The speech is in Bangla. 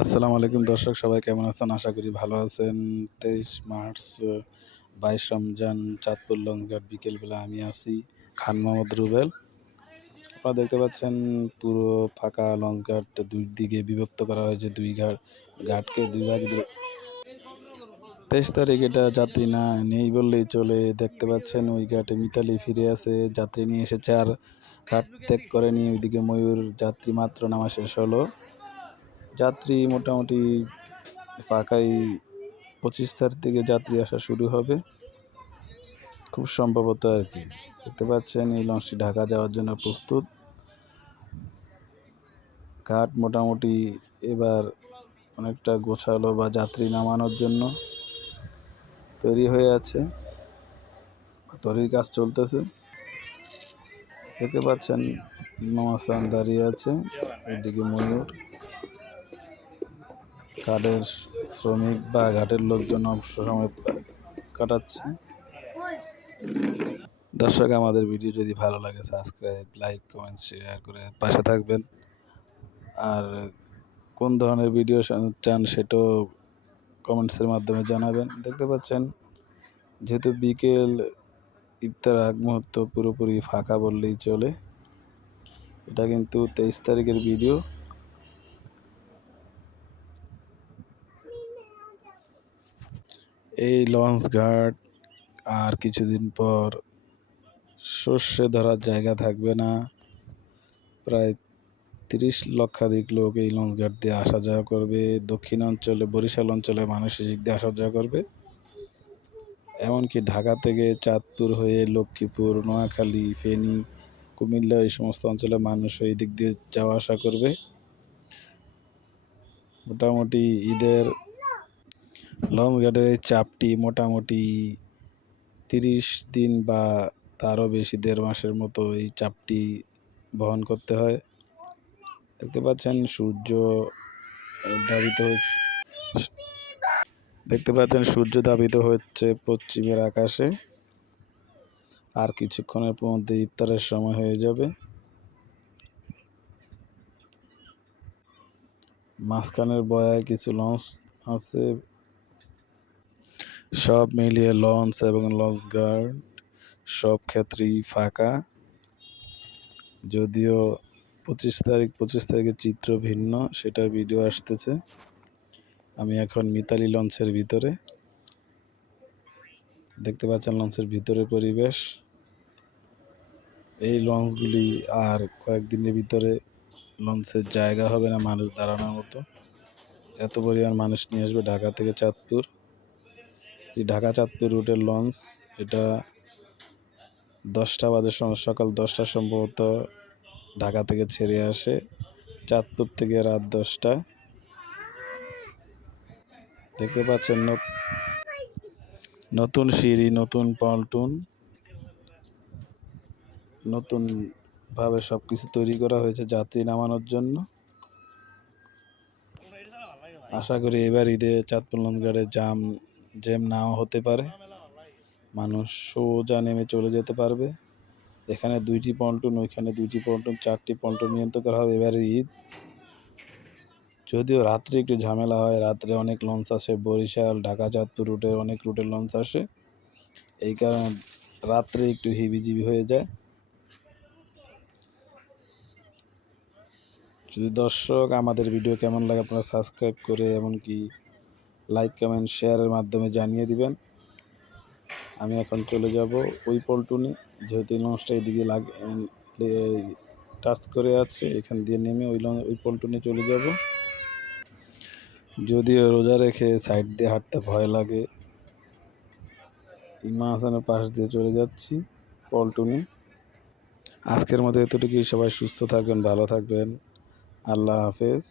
আসসালামু আলাইকুম দর্শক, সবাই কেমন আছেন? আশা করি ভালো আছেন। ২৩ মার্চ ২২ রমজান, চাঁদপুর লঞ্চঘাট। বিকেলবেলা আমি আছি খান মোহাম্মদ রুবেল। আপনারা দেখতে পাচ্ছেন পুরো ফাঁকা লঞ্চঘাট, দুই দিকে বিভক্ত করা হয়েছে। ঘাটকে দুই ভাগে ২৩ তারিখ এটা যাত্রী না নেই বললেই চলে। দেখতে পাচ্ছেন ওই ঘাটে মিতালি ফিরে আছে, যাত্রী নিয়ে এসেছে, আর ঘাট ত্যাগ করেনি। ওইদিকে ময়ূর যাত্রী মাত্র নামা শেষ হলো। যাত্রী মোটামুটি ফাঁকাই। ২৫ তারিখ থেকে যাত্রী আসা শুরু হবে খুব সম্ভবত আর কি। দেখতে পাচ্ছেন এই লঞ্চটি ঢাকা যাওয়ার জন্য প্রস্তুত। ঘাট মোটামুটি এবার অনেকটা গোছালো বা যাত্রী নামানোর জন্য তৈরি হয়ে আছে, তৈরির কাজ চলতেছে। দেখতে পাচ্ছেন ইমাম হাসান দাঁড়িয়ে আছে, এদিকে ময়ূর। ঘাটের শ্রমিক বা ঘাটের লোকজন অবসর সময় কাটাচ্ছে। দর্শক, আমাদের ভিডিও যদি ভালো লাগে সাবস্ক্রাইব, লাইক, কমেন্ট, শেয়ার করে পাশে থাকবেন। আর কোন ধরনের ভিডিও চান সেটাও কমেন্টসের মাধ্যমে জানাবেন। দেখতে পাচ্ছেন যেহেতু বিকেল, ইফতার আগ মুহূর্ত পুরোপুরি ফাঁকা বললেই চলে। এটা কিন্তু ২৩ তারিখের ভিডিও। এই লঞ্চ ঘাট আর কিছুদিন পর সর্ষে ধরার জায়গা থাকবে না। প্রায় ৩০ লক্ষাধিক লোক এই লঞ্চঘাট দিয়ে আসা যাওয়া করবে। দক্ষিণ অঞ্চলে, বরিশাল অঞ্চলে মানুষ এদিক দিয়ে আসা যাওয়া করবে। এমনকি ঢাকা থেকে চাঁদপুর হয়ে লক্ষ্মীপুর, নোয়াখালী, ফেনী, কুমিল্লা, এই সমস্ত অঞ্চলের মানুষ এই দিক দিয়ে যাওয়া আসা করবে। মোটামুটি ঈদের লঞ্চঘাটের এই চাপটি মোটামুটি ৩০ দিন বা তারও বেশি, ১.৫ মাসের মতো এই চাপটি বহন করতে হয়। দেখতে পাচ্ছেন সূর্য ধাবিত হচ্ছে পশ্চিমের আকাশে। আর কিছুক্ষণের মধ্যে ইফতারের সময় হয়ে যাবে। মাঝখানের বয়ায় কিছু লঞ্চ আছে। সব মিলিয়ে লঞ্চ এবং লঞ্চ গার্ড সব ক্ষেত্রেই ফাঁকা। যদিও ২৫ তারিখের চিত্র ভিন্ন, সেটার ভিডিও আসতেছে। আমি এখন মিতালি লঞ্চের ভিতরে। দেখতে পাচ্ছেন লঞ্চের ভিতরে পরিবেশ। এই লঞ্চগুলি আর কয়েকদিনের ভিতরে লঞ্চের জায়গা হবে না মানুষ দাঁড়ানোর মতো। এত পরিমাণ মানুষ নিয়ে আসবে ঢাকা থেকে চাঁদপুর। ঢাকা চাঁদপুর রুটের লঞ্চ এটা 10টা বাজে, সকাল 10টা সম্ভবত ঢাকা থেকে ছেড়ে আসে, চাঁদপুর থেকে রাত 10টায়। দেখতে পাচ্ছেন নতুন সিঁড়ি, নতুন পন্টুন, নতুন ভাবে সবকিছু তৈরি করা হয়েছে যাত্রী নামানোর জন্য। আশা করি এবার ঈদে চাঁদপুর লঞ্চঘাটে জ্যাম নাও হতে পারে, মানুষ সোজা নেমে চলে যেতে পারবে। এখানে 2টি পন্টুন, ওইখানে 2টি পন্টুন, 4টি পন্টুন নিয়ন্ত্রণ করা হবে এবারে ঈদ। যদিও রাত্রে একটু ঝামেলা হয়, রাত্রে অনেক লঞ্চ আসে, বরিশাল, ঢাকা, চাঁদপুর রুটের অনেক রুটের লঞ্চ আসে, এই কারণে রাত্রে একটু হিবিজিবি হয়ে যায়। যদি দর্শক আমাদের ভিডিও কেমন লাগে আপনারা সাবস্ক্রাইব করে এমনকি লাইক, কমেন্ট, শেয়ারের মাধ্যমে জানিয়ে দিবেন। আমি এখন চলে যাব ওই পল্টনে, যেহেতু লঞ্চটা এদিকে টাচ করে আছে, এখান দিয়ে নেমে ওই পল্টনে চলে যাব। যদিও রোজা রেখে সাইড দিয়ে হাঁটতে ভয় লাগে, ইমাম হাসানের পাশ দিয়ে চলে যাচ্ছি পল্টনে। আজকের মতো এতটুকুই। সবাই সুস্থ থাকবেন, ভালো থাকবেন। আল্লাহ হাফেজ।